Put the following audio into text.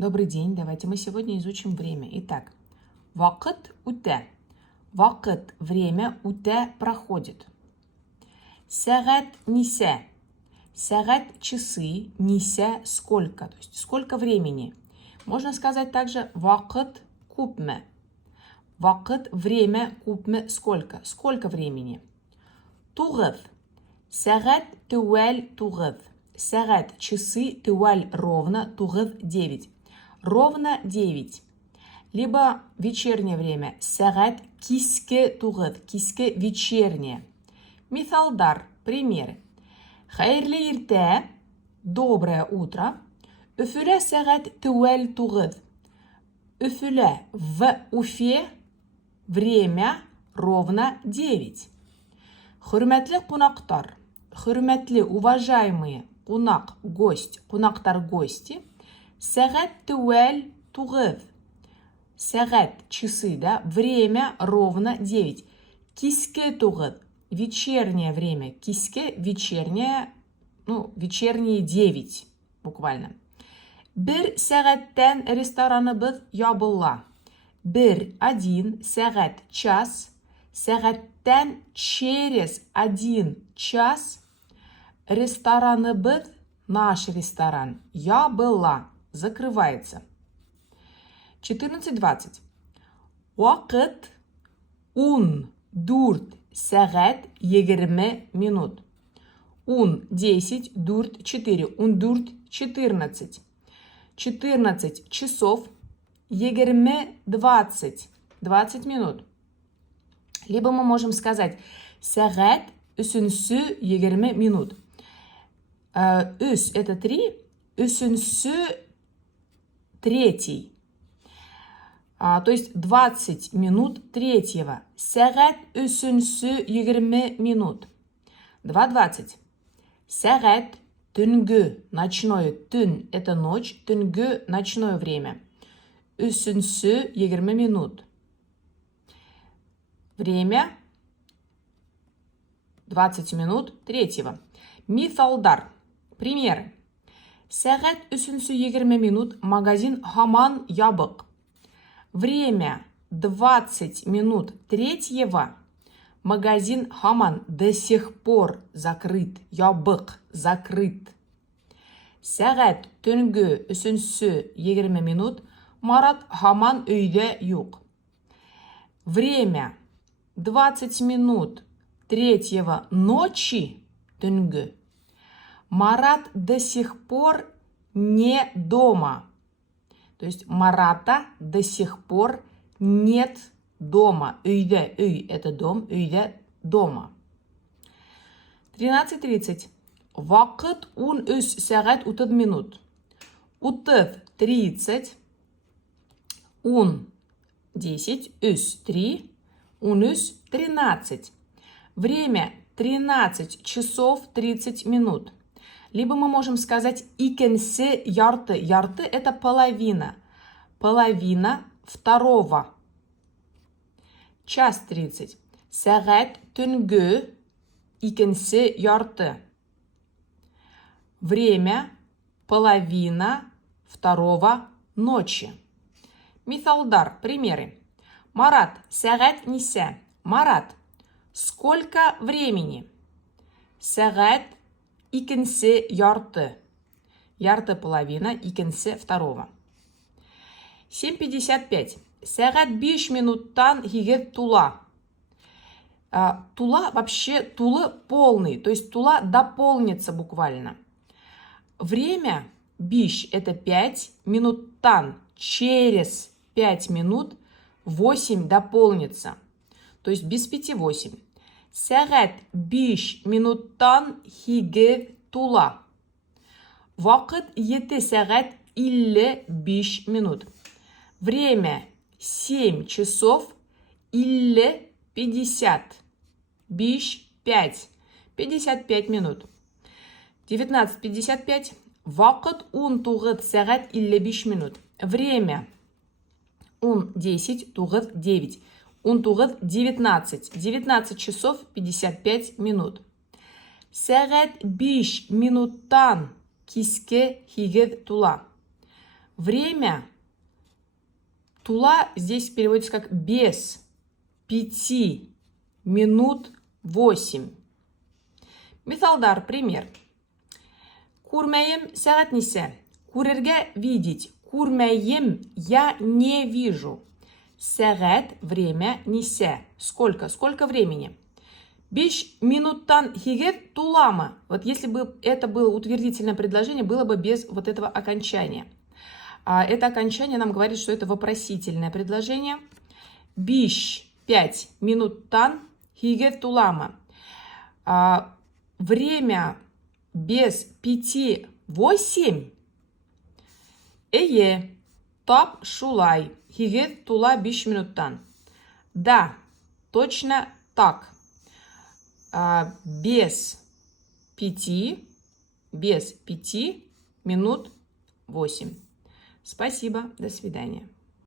Добрый день, давайте мы сегодня изучим время. Итак, вакыт үтә. Вакыт, время, үтә проходит. Сәгать нисә. Сәгать часы, нисә сколько, то есть сколько времени. Можно сказать также вакыт күпме. Вакыт, время, күпме, сколько. Сколько времени. Тугыз. Сәгать түвәл тугыз. Сәгать часы түвәл ровно тугыз 9. Ровно 9. Либо вечернее время. Сәгать киске тугыз. Киске вечернее. Мисалдар, примеры. Хәйрле иртә, доброе утро. Өфөлә сәгать түвәл тугыз. Өфөлә в Уфе время ровно 9. Хөрмәтле кунактар. Хөрмәтле, уважаемые, кунак, гость, кунактар, гости. Сәгать түвәл тугыз. Сәгать, часы, да? Время ровно 9. Киске тугыз. Вечернее время. Киске, вечернее, вечерние 9, буквально. Бер сәгаттән рестораныбыз ябыла. Бер, 1, сәгать, час. Сәгаттән через 1 час рестораныбыз, наш ресторан, ябыла, закрывается. 14:20. Вакыт 14 сәгать 20 минут. 10, 4, 4. 14, 14. 14 часов 20 минут. Либо мы можем сказать сәгать өсүнсү 20 минут. Үс это 3, өсүнсү третий. То есть 20 минут третьего. Сәгать өсүнсү 20 минут. 2:20. Сәгать түнгі, ночное, түн это ночь, түнгі ночное время. Өсүнсү 20 минут. Время 20 минут третьего. Мисалдар. Примеры. Сәгать өсүнсү 20 минут, магазин хаман ябык. Время 20 минут третьего, магазин хаман до сих пор закрыт, ябык, закрыт. Сәгать түнгі өсүнсү 20 минут, Марат хаман өйдә юк. Время 20 минут третьего ночи, түнгі, Марат до сих пор не дома. То есть Марата до сих пор нет дома. Өйдә, өй это дом, өйдә дома. 13:30. Вакыт 13 сәгать 30 минут. 30, 30. 10, үс 3. 13, 13. Время 13 часов 30 минут. Либо мы можем сказать икенсе ярты. Ярты это половина. Половина второго. Час 30. Сәгать түнгі икенсе ярты. Время половина второго ночи. Мисалдар, примеры. Марат, сәгать нисә. Марат, сколько времени? Сәгать икенсе ярты. Ярты половина, икенсе второго. 7:55. Сәгать 5 минуттан 8 тула. Тула вообще тулы полный, то есть тула дополнится буквально. Время 5 это 5 минуттан. Через 5 минут 8 дополнится. То есть без 5 8. Сәгать 5 минуттан 8 тула. Вакыт 7 сәгать 55 минут. Время 7 часов 50. 5, 55 минут. 19:55. Вакыт 19 сәгать 55 минут. Время 10, 9. 19, 19 часов 55 минут. Сәгать 5 минуттан киске 8 тула. Время тула здесь переводится как без 5 минут 8. Мисалдар, пример. Курмеем сағат несе. Курерге видеть. Курмеем я не вижу. Сағат время несе. Сколько? Сколько времени? 5 минуттан хигет тулама. Вот если бы это было утвердительное предложение, было бы без вот этого окончания. Это окончание нам говорит, что это вопросительное предложение. 5 минуттан хигет тулама. Время без 5 8. Эйе, тап шулай. Хигет тула 5 минуттан. Да, точно так. Без 5 минут 8. Спасибо, до свидания.